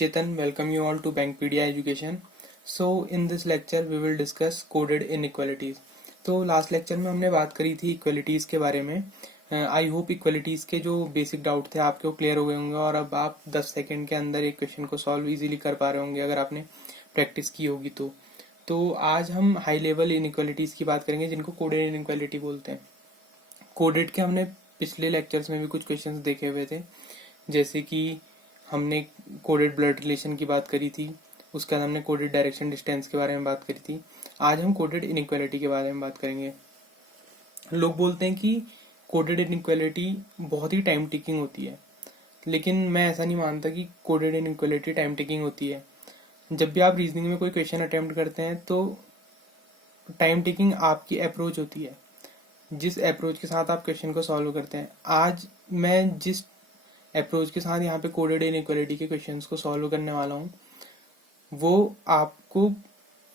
Chetan, welcome you all to Bankpedia Education. So in this lecture we will discuss coded inequalities. तो last lecture में हमने बात करी थी इक्वलिटीज़ के बारे में. आई होप इक्वलिटीज़ के जो बेसिक डाउट थे आपके वो क्लियर हो गए होंगे और अब आप 10 सेकंड के अंदर एक क्वेश्चन को सॉल्व इजीली कर पा रहे होंगे अगर आपने प्रैक्टिस की होगी तो आज हम हाई लेवल इनइक्वालिटीज़ की बात करेंगे जिनको कोडेड इनइक्वालिटी बोलते हैं. कोडेड के हमने पिछले लेक्चर्स में भी कुछ क्वेश्चंस देखे हुए थे, जैसे कि हमने कोडेड ब्लड रिलेशन की बात करी थी, उसके बाद हमने कोडेड डायरेक्शन डिस्टेंस के बारे में बात करी थी. आज हम कोडेड इनइक्वालिटी के बारे में बात करेंगे. लोग बोलते हैं कि कोडेड इनइक्वालिटी बहुत ही टाइम टेकिंग होती है, लेकिन मैं ऐसा नहीं मानता कि कोडेड इनइक्वालिटी टाइम टेकिंग होती है. जब भी आप रीजनिंग में कोई क्वेश्चन अटेम्प्ट करते हैं तो टाइम टेकिंग आपकी अप्रोच होती है, जिस अप्रोच के साथ आप क्वेश्चन को सॉल्व करते हैं. आज मैं जिस अप्रोच के साथ यहाँ पे कोडेड इनइक्वालिटी के क्वेश्चंस को सॉल्व करने वाला हूँ वो आपको,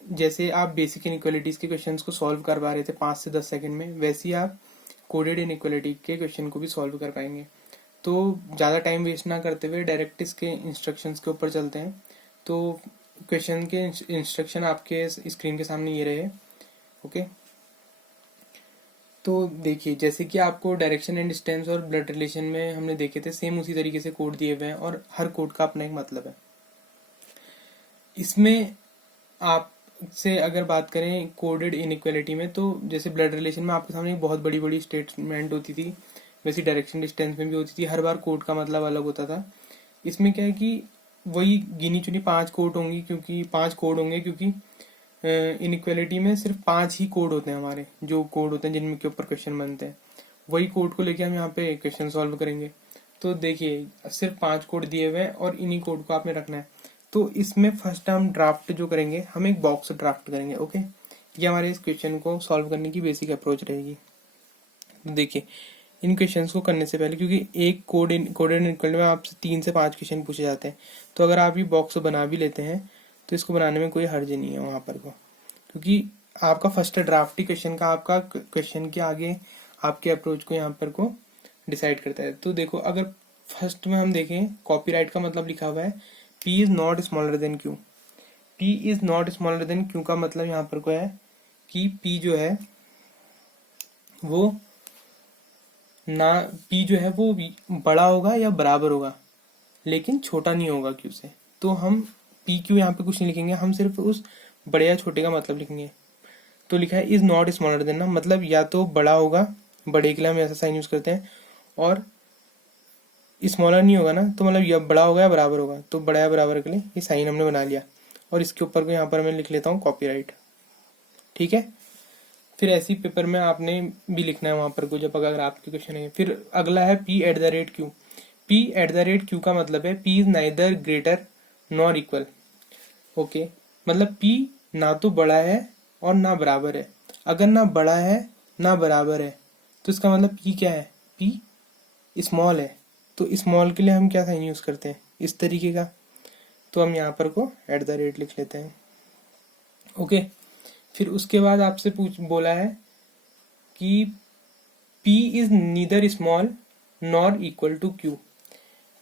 जैसे आप बेसिक इनइक्वालिटीज के क्वेश्चंस को सॉल्व कर पा रहे थे 5 से 10 सेकंड में, वैसे ही आप कोडेड इनइक्वालिटी के क्वेश्चन को भी सॉल्व कर पाएंगे. तो ज़्यादा टाइम वेस्ट ना करते हुए डायरेक्ट इसके इंस्ट्रक्शंस के ऊपर चलते हैं. तो क्वेश्चन के इंस्ट्रक्शन आपके स्क्रीन के सामने ये रहे. ओके, तो देखिए, जैसे कि आपको डायरेक्शन एंड डिस्टेंस और ब्लड रिलेशन में हमने देखे थे, सेम उसी तरीके से कोड दिए हुए हैं और हर कोड का अपना एक मतलब है. इसमें आपसे अगर बात करें कोडेड इनइक्वालिटी में, तो जैसे ब्लड रिलेशन में आपके सामने एक बहुत बड़ी बड़ी स्टेटमेंट होती थी, वैसे डायरेक्शन डिस्टेंस में भी होती थी. हर बार कोड का मतलब अलग होता था. इसमें क्या है कि वही गिनी चुनी 5 कोड होंगी, क्योंकि 5 कोड होंगे, क्योंकि इनइक्वालिटी में सिर्फ 5 ही कोड होते हैं हमारे, जो कोड होते हैं जिनके के ऊपर क्वेश्चन बनते हैं. वही कोड को लेके हम यहाँ पे क्वेश्चन सॉल्व करेंगे. तो देखिए, सिर्फ 5 कोड दिए हुए हैं और इन्हीं कोड को आपने रखना है. तो इसमें फर्स्ट हम ड्राफ्ट जो करेंगे, हम एक बॉक्स ड्राफ्ट करेंगे. ओके, ये हमारे इस क्वेश्चन को सॉल्व करने की बेसिक अप्रोच रहेगी. देखिए, इन क्वेश्चंस को करने से पहले, क्योंकि एक कोडेड इनइक्वालिटी में आपसे 3 से 5 क्वेश्चन पूछे जाते हैं, तो अगर आप ये बॉक्स बना भी लेते हैं तो इसको बनाने में कोई हर्ज नहीं है वहाँ पर को, क्योंकि आपका फर्स्ट ड्राफ्ट ही क्वेश्चन का, आपका क्वेश्चन के आगे आपके अप्रोच को यहाँ पर को डिसाइड करता है. तो देखो, अगर फर्स्ट में हम देखें, कॉपीराइट का मतलब लिखा हुआ है P is not smaller than Q. P is not smaller than Q का मतलब यहाँ पर को है कि P जो है वो बड़ा होगा या बराबर होगा, लेकिन छोटा नहीं होगा Q से. तो हम P Q यहाँ पे कुछ नहीं लिखेंगे, हम सिर्फ उस बड़े या छोटे का मतलब लिखेंगे. तो लिखा है इज नॉट स्मॉलर देन, ना मतलब या तो बड़ा होगा, बड़े के लिए हम ऐसा साइन यूज करते हैं, और स्मॉलर नहीं होगा ना, तो मतलब या बड़ा होगा या बराबर होगा. तो बड़ा या बराबर के लिए ये साइन हमने बना लिया, और इसके ऊपर को यहाँ पर मैं लिख लेता हूँ कॉपीराइट. ठीक है, फिर ऐसी पेपर में आपने भी लिखना है वहां पर को, जब अगर आपके क्वेश्चन है. फिर अगला है P@Q. P@Q का मतलब है P is neither greater nor equal. Okay, मतलब P ना तो बड़ा है और ना बराबर है. अगर ना बड़ा है ना बराबर है तो इसका मतलब P क्या है, P स्मॉल है. तो स्मॉल के लिए हम क्या साइन यूज करते हैं, इस तरीके का. तो हम यहाँ पर को @ लिख लेते हैं. ओके, फिर उसके बाद आपसे बोला है कि P is neither small nor equal to Q.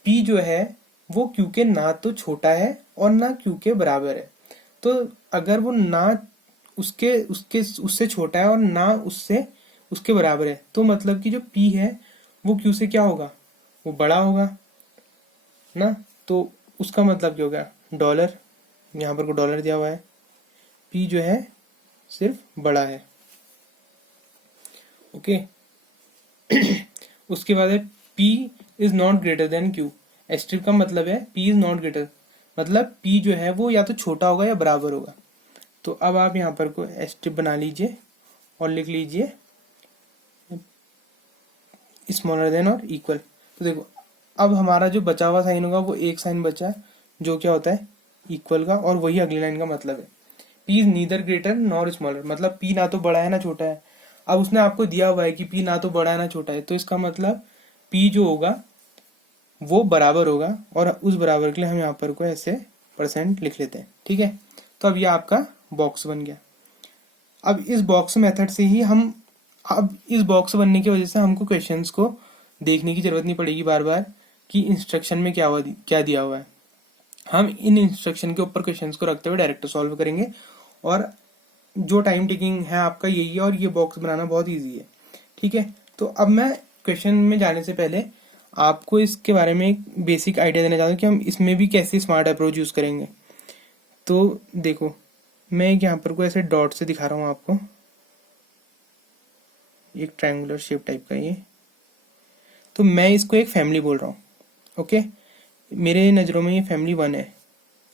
P जो है वो Q के ना तो छोटा है और ना Q के बराबर है. तो अगर वो ना उससे छोटा है और ना उसके बराबर है, तो मतलब कि जो P है वो Q से क्या होगा, वो बड़ा होगा ना. तो उसका मतलब क्या होगा, डॉलर. यहाँ पर को डॉलर दिया हुआ है, P जो है सिर्फ बड़ा है. ओके, उसके बाद है P is not greater than Q. Asterisk का मतलब है P इज नॉट ग्रेटर, मतलब P जो है वो या तो छोटा होगा या बराबर होगा. तो अब आप यहाँ पर को एस्ट्रिक बना लीजिए और लिख लीजिए स्मॉलर देन और इक्वल. तो देखो, अब हमारा जो बचा हुआ साइन होगा वो एक साइन बचा है, जो क्या होता है इक्वल का, और वही अगली लाइन का मतलब है. P is neither greater nor smaller, मतलब P ना तो बड़ा है ना छोटा है. अब उसने आपको दिया हुआ है कि P ना तो बड़ा है ना छोटा है, तो इसका मतलब P जो होगा वो बराबर होगा, और उस बराबर के लिए हम यहाँ पर को ऐसे % लिख लेते हैं. ठीक है, तो अब ये आपका बॉक्स बन गया. अब इस बॉक्स मेथड से ही अब इस बॉक्स बनने की वजह से हमको क्वेश्चंस को देखने की जरूरत नहीं पड़ेगी बार बार कि इंस्ट्रक्शन में क्या दिया हुआ है. हम इन इंस्ट्रक्शन के ऊपर क्वेश्चंस को रखते हुए डायरेक्ट सॉल्व करेंगे। और जो टाइम टेकिंग है आपका यही है, और ये बॉक्स बनाना बहुत ईजी है। ठीक है, तो अब मैं क्वेश्चन में जाने से पहले आपको इसके बारे में एक बेसिक आइडिया देना चाहता हूँ कि हम इसमें भी कैसे स्मार्ट अप्रोच यूज करेंगे। तो देखो, मैं एक यहाँ पर को ऐसे डॉट से दिखा रहा हूँ आपको, एक ट्रायंगुलर शेप टाइप का ये। तो मैं इसको एक फैमिली बोल रहा हूँ। ओके, मेरे नज़रों में ये फैमिली 1 है,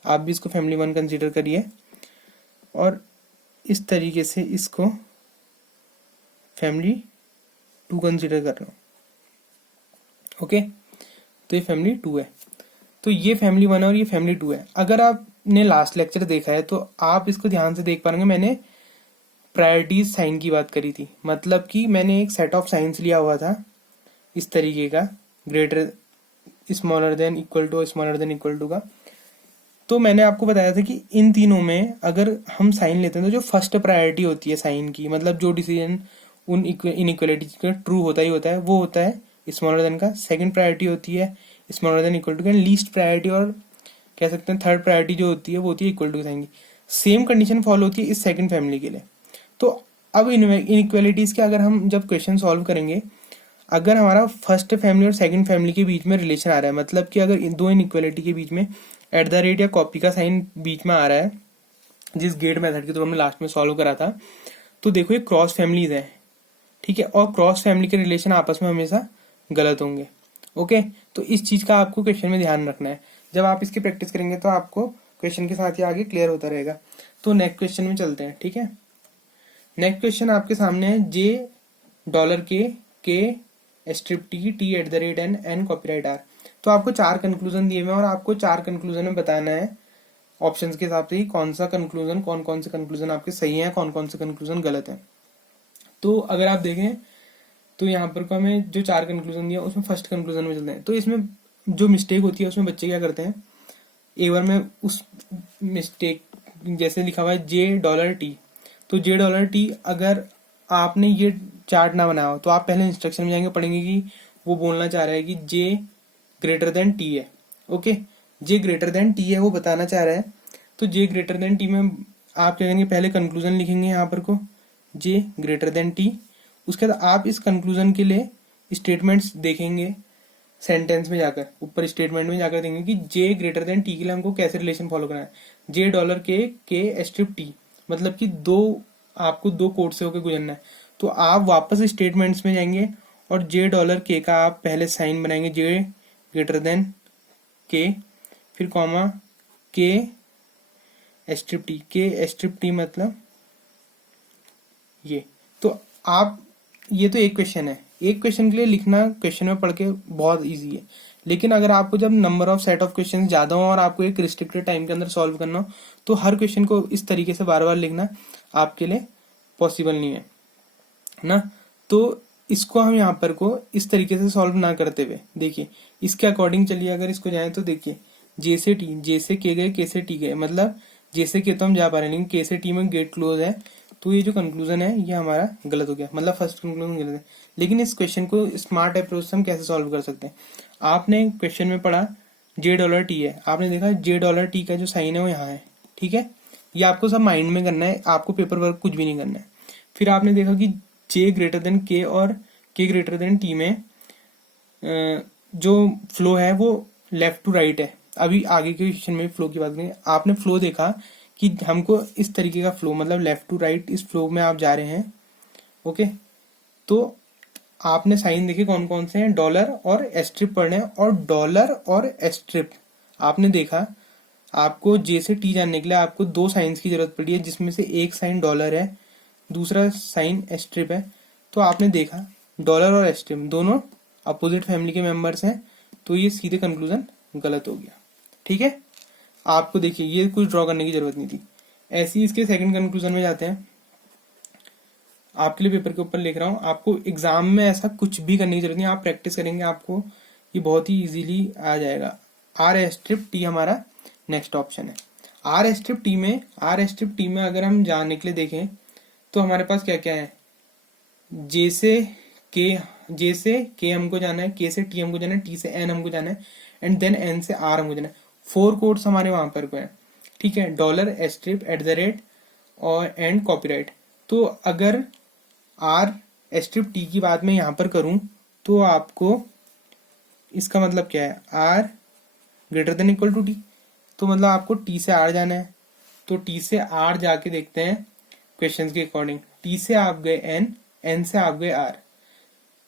आप भी इसको फैमिली 1 कंसीडर करिए, और इस तरीके से इसको फैमिली 2 कंसीडर कर रहा हूँ। ओके, तो ये फैमिली 2 है। तो ये फैमिली 1 है और ये फैमिली 2 है। अगर आपने लास्ट लेक्चर देखा है तो आप इसको ध्यान से देख पाएंगे, मैंने प्रायोरिटीज साइन की बात करी थी। मतलब कि मैंने एक सेट ऑफ साइंस लिया हुआ था इस तरीके का, greater smaller than equal to, smaller than equal to का। तो मैंने आपको बताया था कि इन तीनों में अगर हम साइन लेते हैं तो जो फर्स्ट प्रायोरिटी होती है साइन की, मतलब जो डिसीजन उन इनइक्वालिटी का ट्रू होता ही होता है, वो होता है स्मॉलर देन का। सेकंड प्रायोरिटी होती है स्मॉलर देन इक्वल टू का। लीस्ट प्रायोरिटी और कह सकते हैं थर्ड प्रायोरिटी जो होती है वो होती है इक्वल टू साइन की। सेम कंडीशन फॉलो होती है इस सेकंड फैमिली के लिए। तो अब इनइक्वालिटीज के अगर हम जब क्वेश्चन सॉल्व करेंगे, अगर हमारा फर्स्ट फैमिली और सेकंड फैमिली के बीच में रिलेशन आ रहा है, मतलब कि अगर इन दो इनइक्वालिटी के बीच में एट द रेट या कॉपी का साइन बीच में आ रहा है, जिस गेट मेथड के थ्रू हमने लास्ट में सॉल्व करा था, तो देखो ये क्रॉस फैमिलीज है। ठीक है, और क्रॉस फैमिली के रिलेशन आपस में हमेशा गलत होंगे। ओके, तो इस चीज का आपको क्वेश्चन में ध्यान रखना है। जब आप इसकी प्रैक्टिस करेंगे तो आपको क्वेश्चन के साथ ही आगे क्लियर होता रहेगा। तो नेक्स्ट क्वेश्चन में चलते हैं। ठीक है, नेक्स्ट क्वेश्चन आपके सामने है J dollar K strip T at the rate N copyright R. तो आपको 4 कंक्लूजन दिए हुए हैं और आपको 4 कंक्लूजन में बताना है ऑप्शंस के हिसाब से ही कौन सा कंक्लूजन, कौन कौन से कंक्लूजन आपके सही हैं, कौन कौन से कंक्लूजन गलत हैं। तो अगर आप देखें तो यहाँ पर को हमें जो 4 कंक्लूजन दिया उसमें फर्स्ट कंक्लूजन में चलते हैं। तो इसमें जो मिस्टेक होती है उसमें बच्चे क्या करते हैं, एक बार में उस मिस्टेक, जैसे लिखा हुआ है जे डॉलर टी, तो जे डॉलर टी अगर आपने ये चार्ट ना बनाया हो तो आप पहले इंस्ट्रक्शन में जाएंगे, पढ़ेंगे कि वो बोलना चाह रहा है कि जे ग्रेटर देन टी है। ओके, जे ग्रेटर देन टी है वो बताना चाह रहा है। तो जे ग्रेटर देन टी में आप क्या करेंगे, पहले कंक्लूजन लिखेंगे यहाँ पर को जे ग्रेटर देन टी। उसके बाद आप इस कंक्लूजन के लिए स्टेटमेंट्स देखेंगे, सेंटेंस में जाकर ऊपर स्टेटमेंट में जाकर देंगे कि जे ग्रेटर देन टी के लिए हमको कैसे रिलेशन फॉलो करना है। J dollar K strip T, मतलब कि आपको 2 कोड से होकर गुजरना है। तो आप वापस स्टेटमेंट्स में जाएंगे और जे डॉलर के का आप पहले साइन बनाएंगे, जे ग्रेटर देन के, फिर कॉमा के स्ट्रिप टी मतलब ये। तो आप, ये तो एक क्वेश्चन है, एक क्वेश्चन के लिए लिखना क्वेश्चन में पढ़ के बहुत इजी है। लेकिन अगर आपको जब number of set of question ज्यादा हो और आपको एक रिस्ट्रिक्टेड टाइम के अंदर सॉल्व करना हो, तो हर क्वेश्चन को इस तरीके से बार बार लिखना आपके लिए पॉसिबल नहीं है ना। तो इसको हम यहाँ पर को इस तरीके से सॉल्व ना करते हुए देखिए इसके अकॉर्डिंग चलिए, अगर इसको जाए तो देखिए जे से टी, जे से के गए, के से टी गए, मतलब जे से के तो हम जा पा रहे हैं लेकिन के से टी में गेट क्लोज है। तो ये जो कंक्लूजन है ये हमारा गलत हो गया, मतलब फर्स्ट कंक्लूजन गलत है। लेकिन इस क्वेश्चन को स्मार्ट अप्रोच से हम कैसे सॉल्व कर सकते हैं, आपने क्वेश्चन में पढ़ा जे डॉलर टी है, आपने देखा जे डॉलर टी का जो साइन है वो यहाँ है। ठीक है, ये आपको सब माइंड में करना है, आपको पेपर वर्क कुछ भी नहीं करना है। फिर आपने देखा कि जे ग्रेटर देन के और के ग्रेटर देन टी में जो फ्लो है वो लेफ्ट टू राइट है। अभी आगे के क्वेश्चन में फ्लो की बात करें, आपने फ्लो देखा कि हमको इस तरीके का फ्लो, मतलब लेफ्ट टू राइट, इस फ्लो में आप जा रहे हैं। ओके, तो आपने साइन देखे कौन कौन से हैं, डॉलर और एस्ट्रिप पढ़ने हैं, और डॉलर और एस्ट्रिप आपने देखा। आपको जे से टी जानने के लिए आपको 2 साइंस की जरूरत पड़ी है, जिसमें से एक साइन डॉलर है, दूसरा साइन एस्ट्रिप है। तो आपने देखा डॉलर और एस्ट्रिप दोनों अपोजिट फैमिली के मेंबर्स हैं, तो ये सीधे कंक्लूजन गलत हो गया। ठीक है, आपको देखिए ये कुछ ड्रॉ करने की जरूरत नहीं थी। ऐसे ही इसके सेकंड कंक्लूजन में जाते हैं। आपके लिए पेपर के ऊपर लिख रहा हूँ, आपको एग्जाम में ऐसा कुछ भी करने की जरूरत नहीं, आप प्रैक्टिस करेंगे आपको ये बहुत ही इजीली आ जाएगा। आर स्ट्रिप टी हमारा नेक्स्ट ऑप्शन है। आर स्ट्रिप टी में अगर हम जाने के लिए देखें तो हमारे पास क्या क्या है, जे से के हमको जाना है, के से टी हमको जाना है, टी से एन हमको जाना है, एंड देन एन से आर हमको जाना है। 4 कोड्स हमारे वहां पर को है, ठीक है, डॉलर, एस्ट्रिप, एट द रेट और एंड कॉपीराइट। तो अगर आर एस्ट्रिप टी की बात मैं यहाँ पर करूं तो आपको इसका मतलब क्या है, R greater than equal to T, तो मतलब आपको टी से आर जाना है। तो टी से आर जाके देखते हैं क्वेश्चन के अकॉर्डिंग। टी से आप गए एन, एन से आप गए आर,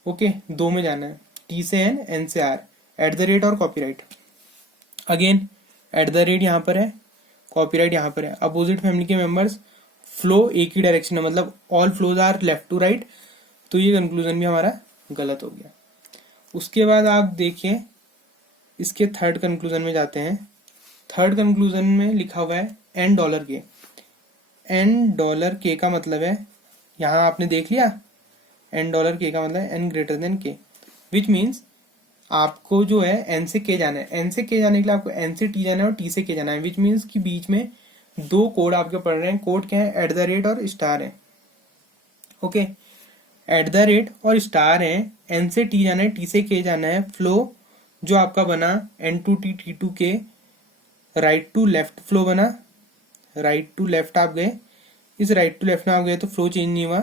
ओके, दो में जाना है, टी से एन से आर, एट द रेट और copyright. Again at the rate यहाँ पर है, कॉपीराइट यहाँ पर है। अपोजिट फैमिली के मेंबर्स, फ्लो एक ही डायरेक्शन है, मतलब all flows are left to right, तो ये कंक्लूजन भी हमारा गलत हो गया। उसके बाद आप देखिए इसके थर्ड कंक्लूजन में जाते हैं। थर्ड कंक्लूजन में लिखा हुआ है एन डॉलर के। एन डॉलर के का मतलब है, यहाँ आपने देख लिया, एन डॉलर के का मतलब है एन ग्रेटर देन के, विच मीन्स आपको जो है एन से के जाना है। एन से के जाने के लिए आपको एन से टी जाना है और टी से के जाना है, विच मीन्स कि बीच में दो कोड आपके पढ़ रहे हैं। कोड क्या है, एट द रेट और स्टार है, ओके, एट द रेट और स्टार है। एन से टी जाना है, टी से के जाना है। फ्लो जो आपका बना N to T, T to K, right to left flow बना, राइट टू लेफ्ट आप गए, इस राइट टू लेफ्ट में आप गए तो फ्लो चेंज नहीं हुआ।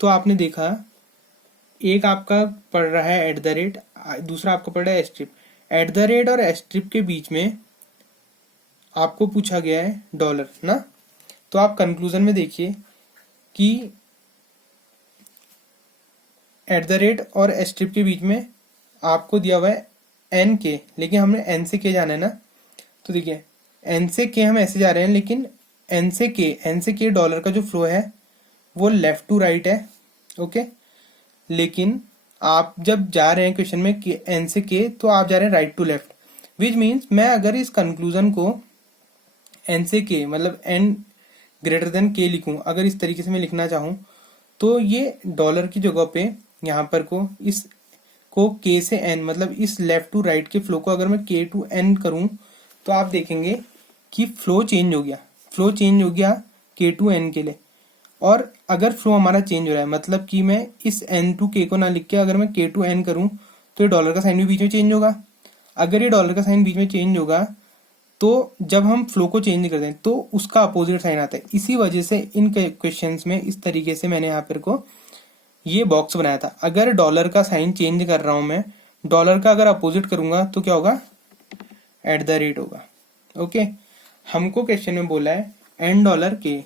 तो आपने देखा एक आपका पढ़ रहा है एट द रेट, दूसरा आपका पढ़ रहा है एस्ट्रिप। एट द रेट और एस्ट्रिप के बीच में आपको पूछा गया है डॉलर ना, तो आप कंक्लूजन में देखिए कि एट द रेट और एस्ट्रिप के बीच में आपको दिया हुआ है एन के, लेकिन हमने एन से के जाना है ना। तो देखिए एन से के हम ऐसे जा रहे हैं, लेकिन एन से के डॉलर का जो फ्लो है वो लेफ्ट टू राइट है, ओके। लेकिन आप जब जा रहे हैं क्वेश्चन में एन से के, तो आप जा रहे हैं right to left, which means मैं अगर इस कंक्लूजन को एन से के मतलब एन ग्रेटर देन के लिखूं, अगर इस तरीके से मैं लिखना चाहूं, तो ये डॉलर की जगह पे यहाँ पर को इस को के से एन मतलब इस लेफ्ट टू राइट के फ्लो को अगर मैं के टू एन करूं, तो आप देखेंगे कि फ्लो चेंज हो गया, फ्लो चेंज हो गया के टू एन के लिए। और अगर फ्लो हमारा चेंज हो रहा है, मतलब कि मैं इस एन टू के को ना लिख के अगर मैं के टू एन करूं, तो ये डॉलर का साइन भी बीच में चेंज होगा। अगर ये डॉलर का साइन बीच में चेंज होगा, तो जब हम फ्लो को चेंज करते हैं तो उसका अपोजिट साइन आता है। इसी वजह से इन क्वेश्चंस में इस तरीके से मैंने यहाँ पर को ये बॉक्स बनाया था। अगर डॉलर का साइन चेंज कर रहा हूं मैं, डॉलर का अगर अपोजिट करूंगा तो क्या होगा, एट द रेट होगा, ओके। हमको क्वेश्चन में बोला है एन डॉलर के,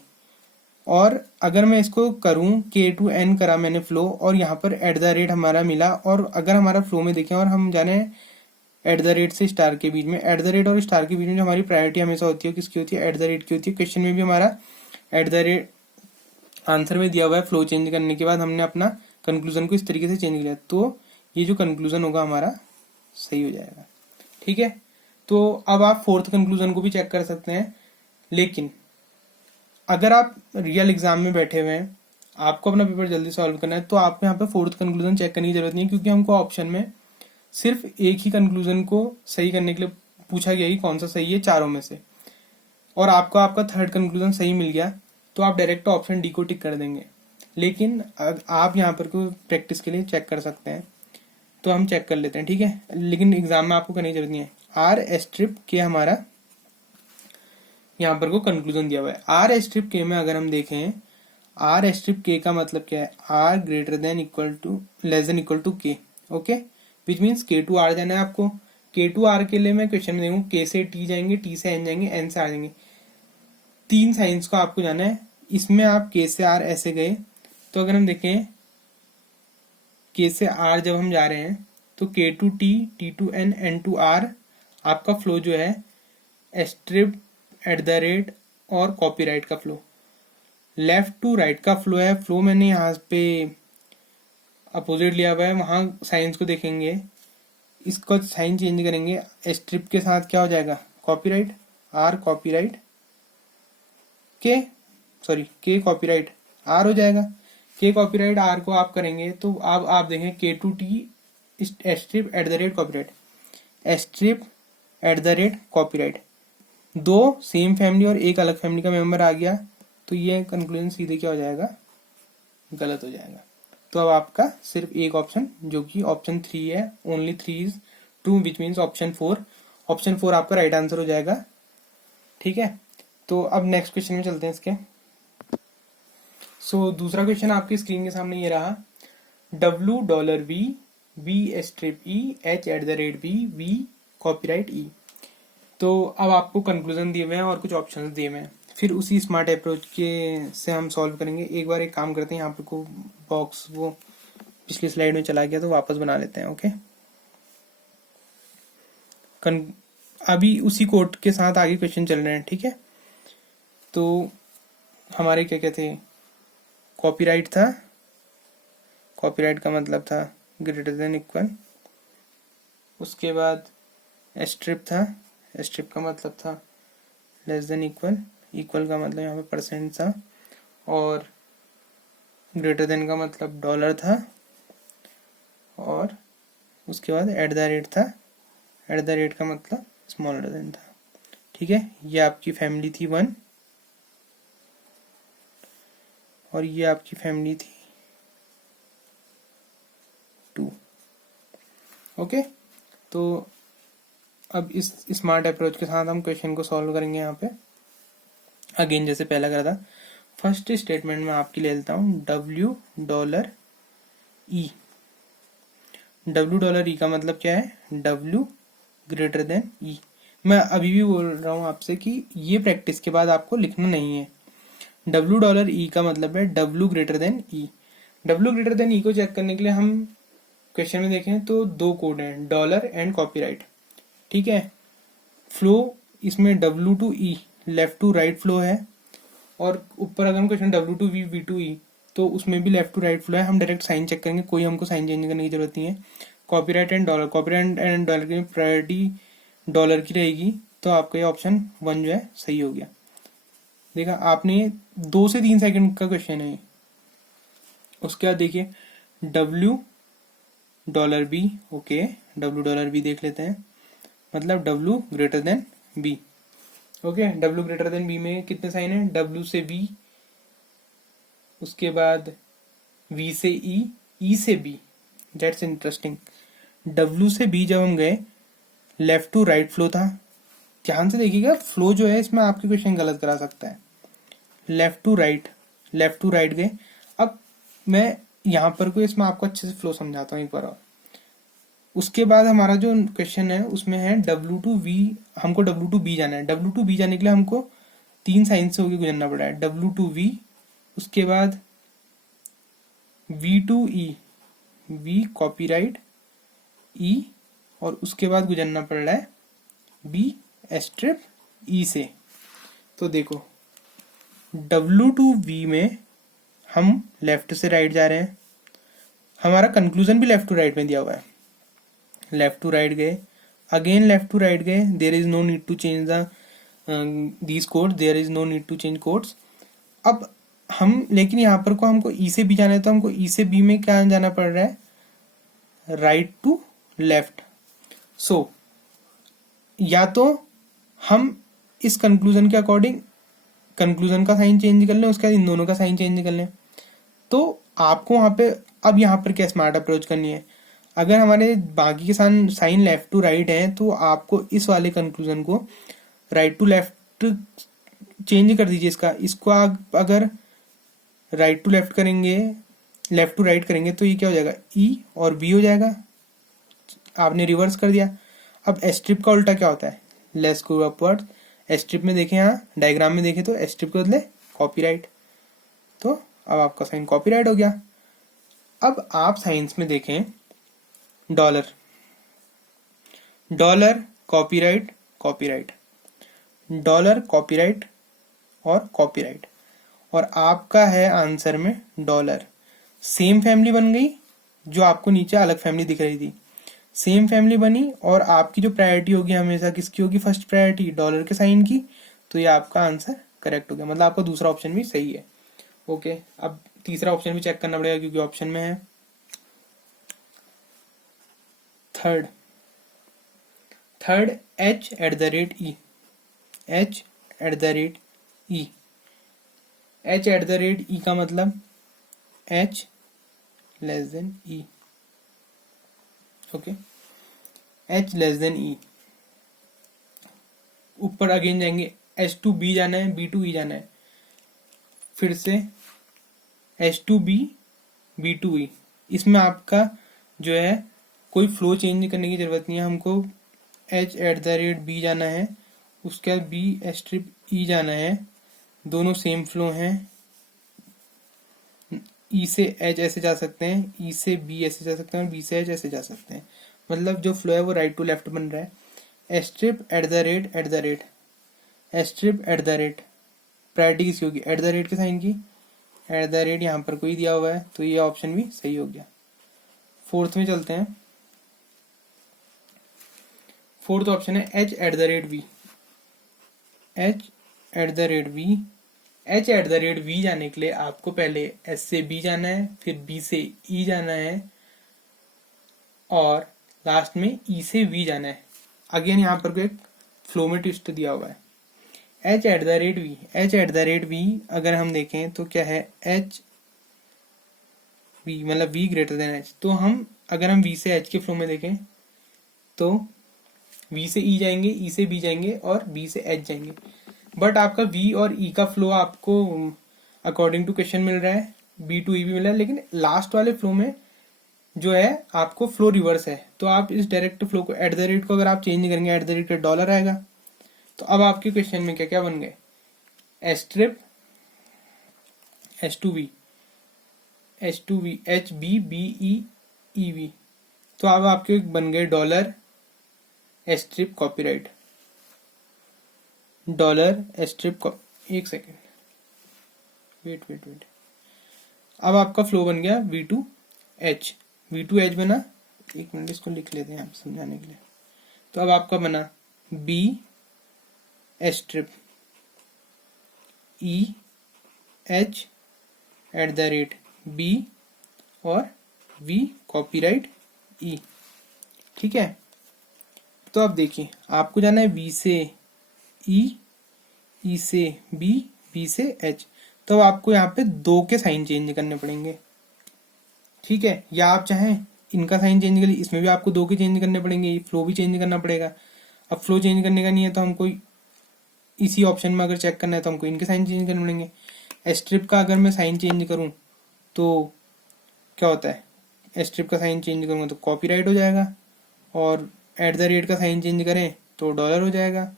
और अगर मैं इसको करूं के टू एन करा मैंने फ्लो, और यहाँ पर एट द रेट हमारा मिला। और अगर हमारा फ्लो में देखें और हम जाने एट द रेट से स्टार के बीच में, एट द रेट और स्टार के बीच में जो हमारी प्रायोरिटी हमेशा होती है किसकी होती है, एट द रेट की होती है। क्वेश्चन में भी हमारा एट द रेट आंसर में दिया हुआ है। फ्लो चेंज करने के बाद हमने अपना कंक्लूजन को इस तरीके से चेंज किया, तो ये जो कंक्लूजन होगा हमारा सही हो जाएगा, ठीक है। तो अब आप फोर्थ कंक्लूजन को भी चेक कर सकते हैं, लेकिन अगर आप रियल एग्जाम में बैठे हुए हैं, आपको अपना पेपर जल्दी सॉल्व करना है, तो आपको यहाँ पे फोर्थ कंक्लूजन चेक करने की जरूरत नहीं है, क्योंकि हमको ऑप्शन में सिर्फ एक ही कंक्लूजन को सही करने के लिए पूछा गया कि कौन सा सही है चारों में से, और आपको आपका थर्ड कंक्लूजन सही मिल गया, तो आप डायरेक्ट ऑप्शन डी को टिक कर देंगे। लेकिन आप यहाँ पर को प्रैक्टिस के लिए चेक कर सकते हैं, तो हम चेक कर लेते हैं, ठीक है। लेकिन एग्जाम में आपको करने की जरूरत नहीं है। आर स्ट्रिप के हमारा यहाँ पर को कंक्लूजन दिया हुआ है। आर स्ट्रिप के में अगर हम देखें, आर स्ट्रिप के का मतलब क्या है, R greater than equal to less than equal to K, okay, which means K to R जाना है आपको। के टू आर के लिए मैं क्वेश्चन में देखूँ, के से टी जाएंगे, टी से एन जाएंगे, एन से आर जाएंगे, तीन साइंस को आपको जाना है। इसमें आप के से आर ऐसे गए, तो अगर हम देखें के से आर जब हम जा रहे हैं, तो K to T, T to N, N to R, आपका फ्लो जो है स्ट्रिप, एट द रेट और कॉपीराइट का फ्लो। लेफ्ट टू राइट का फ्लो है, फ्लो मैंने यहाँ पे अपोजिट लिया हुआ है, वहां साइंस को देखेंगे, इसको साइन चेंज करेंगे, स्ट्रिप के साथ क्या हो जाएगा, कॉपीराइट, आर कॉपीराइट के कॉपीराइट आर हो जाएगा। के कॉपीराइट आर को आप करेंगे तो आप देखें K to T strip at the rate copyright, strip at the rate copyright, दो सेम फैमिली और एक अलग फैमिली का मेंबर आ गया, तो ये कंक्लूजन सीधे क्या हो जाएगा, गलत हो जाएगा। तो अब आपका सिर्फ एक ऑप्शन, जो कि ऑप्शन 3 है, only 3 is true, which means option 4। Option 4 आपका राइट आंसर हो जाएगा। ठीक है, तो अब नेक्स्ट क्वेश्चन में चलते हैं इसके। सो दूसरा क्वेश्चन आपकी स्क्रीन के सामने ये रहा, $V V*E H@B V copyright E। तो अब आपको कंक्लूजन दिए हुए हैं और कुछ ऑप्शंस दिए हुए हैं, फिर उसी स्मार्ट अप्रोच के से हम सॉल्व करेंगे। एक बार एक काम करते हैं, यहाँ पे को बॉक्स वो पिछली स्लाइड में चला गया तो वापस बना लेते हैं। ओके, अभी उसी कोड के साथ आगे क्वेश्चन चल रहे हैं। ठीक है, तो हमारे क्या क्या थे, कॉपीराइट था, कॉपीराइट का मतलब था ग्रेटर देन इक्वल, उसके बाद स्ट्रिप था, स्ट्रिप का मतलब था लेस देन इक्वल, इक्वल का मतलब यहाँ पे परसेंट था, और ग्रेटर देन का मतलब डॉलर था, और उसके बाद एट द रेट था, एट द रेट का मतलब स्मॉलर देन था। ठीक है, ये आपकी फैमिली थी 1 और ये आपकी फैमिली थी 2। ओके, तो अब इस स्मार्ट अप्रोच के साथ हम क्वेश्चन को सॉल्व करेंगे। यहाँ पे अगेन जैसे पहला करा था, फर्स्ट स्टेटमेंट में आपकी ले लेता हूँ $E। $E का मतलब क्या है, W ग्रेटर देन E। मैं अभी भी बोल रहा हूँ आपसे कि ये प्रैक्टिस के बाद आपको लिखना नहीं है। $E का मतलब है W greater than E। W greater than E को चेक करने के लिए हम क्वेश्चन में देखें तो 2 कोड हैं, डॉलर एंड कॉपीराइट। ठीक है, फ्लो इसमें W to E left to right flow है, और ऊपर अगर हम question W to V V to E तो उसमें भी लेफ्ट टू राइट फ्लो है। हम डायरेक्ट साइन चेक करेंगे, कोई हमको साइन चेंज करने की जरूरत नहीं है। Copyright and dollar, copyright and dollar की प्रायोरिटी डॉलर की रहेगी, तो आपका ये ऑप्शन 1 जो है सही हो गया। देखा आपने, 2 से 3 सेकंड का क्वेश्चन है। उसके बाद देखिए $B, ओके, $B देख लेते हैं, मतलब W greater than B। Okay, W greater than B में कितने साइन है, W से B, उसके बाद V से E, E से B। That's interesting. W से B जब हम गए, लेफ्ट टू राइट फ्लो था। ध्यान से देखिएगा, फ्लो जो है इसमें आपके क्वेश्चन गलत करा सकता है। लेफ्ट टू राइट गए। अब मैं यहाँ पर को इसमें आपको अच्छे से फ्लो समझाता हूँ एक बार और। उसके बाद हमारा जो क्वेश्चन है उसमें है W to V, हमको W to B जाना है। W to B जाने के लिए हमको 3 साइन से होकर गुजरना पड़ा है, W to V, उसके बाद V to E, V copyright E, और उसके बाद गुजरना पड़ रहा है B स्ट्रिप E से। तो देखो W to V में हम लेफ्ट से राइट जा रहे हैं, हमारा कंक्लूजन भी लेफ्ट टू राइट में दिया हुआ है। लेफ्ट टू राइट गए, अगेन लेफ्ट टू राइट गए, there is no need to change these codes, there is no need to change codes. अब हम लेकिन यहाँ पर को हमको ई से बी जाना है, तो हमको ई से बी में क्या जाना पड़ रहा है, राइट टू लेफ्ट। सो या तो हम इस कंक्लूजन के अकॉर्डिंग कंक्लूजन का साइन चेंज कर लें, उसके बाद इन दोनों का साइन चेंज कर लें। तो आपको वहां पे अब यहाँ पर क्या स्मार्ट अप्रोच करनी है, अगर हमारे बाकी के साइन लेफ्ट टू राइट है तो आपको इस वाले कंक्लूजन को राइट टू लेफ्ट चेंज कर दीजिए। इसको आप अगर राइट टू लेफ्ट करेंगे, लेफ्ट टू राइट करेंगे तो ये क्या हो जाएगा, ई और बी हो जाएगा। आपने रिवर्स कर दिया। अब स्ट्रिप का उल्टा क्या होता है, लेस गो अपवर्ड। स्ट्रिप में देखें, यहाँ डायग्राम में देखें तो स्ट्रिप के बदले कॉपीराइट, तो अब आपका साइन कॉपीराइट हो गया। अब आप साइंस में देखें, dollar copyright copyright, dollar copyright और कॉपीराइट, और आपका है आंसर में डॉलर। सेम फैमिली बन गई, जो आपको नीचे अलग फैमिली दिख रही थी, सेम फैमिली बनी, और आपकी जो प्रायोरिटी होगी हमेशा किसकी होगी, फर्स्ट प्रायोरिटी डॉलर के साइन की। तो ये आपका आंसर करेक्ट हो गया, मतलब आपका दूसरा ऑप्शन भी सही है। ओके, अब तीसरा ऑप्शन भी चेक करना पड़ेगा क्योंकि ऑप्शन में है थर्ड H@E, H@E, H@E का मतलब H less than E। Okay, H less than E, ऊपर अगेन जाएंगे, H2B जाना है, B2E जाना है, फिर से H2B B2E। इसमें आपका जो है कोई फ्लो चेंज करने की जरूरत नहीं है, हमको H@B जाना है, उसके बाद B'(E जाना है, दोनों सेम फ्लो हैं। E से H ऐसे जा सकते हैं, E से B ऐसे जा सकते हैं और B से H ऐसे जा सकते हैं, मतलब जो फ्लो है वो राइट टू लेफ्ट बन रहा है। Strip@, प्रायोरिटी किसकी होगी, एट द रेट के साइन की, एट द रेट यहाँ पर कोई दिया हुआ है तो ये ऑप्शन भी सही हो गया। फोर्थ में चलते हैं। फोर्थ ऑप्शन है H@V। H@V, H@V जाने के लिए आपको पहले S से B जाना है, फिर B से E जाना है और लास्ट में E से V जाना है। अगेन यहाँ पर एक फ्लो में ट्विस्ट दिया हुआ है। H@V अगर हम देखें तो क्या है, V मतलब V ग्रेटर देन H, तो हम अगर हम V से H के फ्लो में देखें तो V से E जाएंगे, E से B जाएंगे और B से H जाएंगे। बट आपका V और E का फ्लो आपको अकॉर्डिंग टू क्वेश्चन मिल रहा है, B2E भी मिल रहा है, लेकिन लास्ट वाले फ्लो में जो है आपको फ्लो रिवर्स है। तो आप इस डायरेक्ट फ्लो को एट द रेट को अगर आप चेंज करेंगे, एट द रेट का डॉलर आएगा। तो अब आपके क्वेश्चन में क्या क्या बन गए, एस्ट्रिप H2V, HBBEEV। तो अब आपके बन गए डॉलर एस्ट्रिप कॉपीराइट, डॉलर एस्ट्रिप। एक सेकेंड, वेट। अब आपका फ्लो बन गया V2H, V2H बना, एक मिनट इसको लिख लेते हैं आप समझाने के लिए। तो अब आपका बना B एस्ट्रिप EH @B और V कॉपीराइट E। ठीक है, तो अब देखिए आपको जाना है B से E, E से B, B से H। तो आपको यहाँ पे दो के साइन चेंज करने पड़ेंगे। ठीक है, या आप चाहें इनका साइन चेंज कर लीजिए, इसमें भी आपको दो के चेंज करने पड़ेंगे, फ्लो भी चेंज करना पड़ेगा। अब फ्लो चेंज करने का नहीं है तो हमको इसी ऑप्शन में अगर चेक करना है तो हमको इनके साइन चेंज करने पड़ेंगे। एस्ट्रिप का अगर मैं साइन चेंज करूं तो क्या होता है, एस्ट्रिप का साइन चेंज करूंगा तो कॉपीराइट हो जाएगा, और एट द रेट का साइन चेंज करें तो डॉलर हो जाएगा।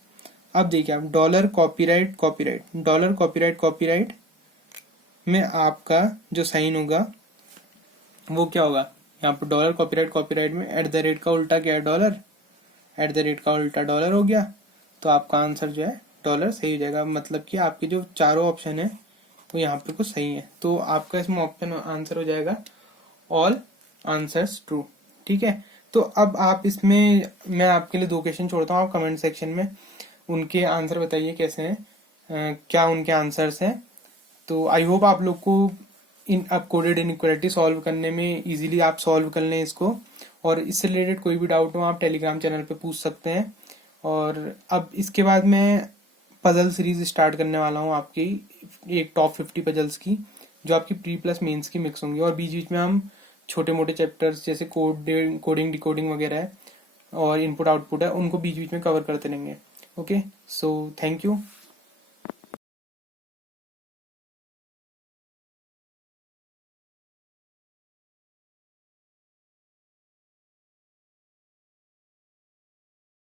अब देखिए आप dollar copyright copyright, dollar copyright copyright में आपका जो साइन होगा वो क्या होगा, यहाँ पर डॉलर कॉपीराइट कॉपीराइट में एट द रेट का उल्टा क्या है, डॉलर, एट द रेट का उल्टा डॉलर हो गया। तो आपका आंसर जो है डॉलर सही हो जाएगा, मतलब कि आपके जो चारों ऑप्शन है वो यहाँ पर कुछ सही है। तो आपका इसमें ऑप्शन आंसर हो जाएगा ऑल आंसर्स ट्रू। ठीक है, तो अब आप इसमें मैं आपके लिए दो क्वेश्चन छोड़ता हूँ, आप कमेंट सेक्शन में उनके आंसर बताइए कैसे हैं, क्या उनके आंसर्स हैं। तो आई होप आप लोग को इन अब कोडेड इनइक्वालिटी सॉल्व करने में इजीली आप सॉल्व कर लें इसको, और इससे रिलेटेड कोई भी डाउट हो आप टेलीग्राम चैनल पे पूछ सकते हैं। और अब इसके बाद मैं पजल सीरीज स्टार्ट करने वाला हूँ आपकी, एक टॉप 50 पजल्स की, जो आपकी प्री प्लस मेंस की मिक्स होंगी, और बीच बीच में हम छोटे मोटे चैप्टर्स जैसे कोडिंग डिकोडिंग वगैरह है और इनपुट आउटपुट है, उनको बीच बीच में कवर करते रहेंगे। Okay, so thank you.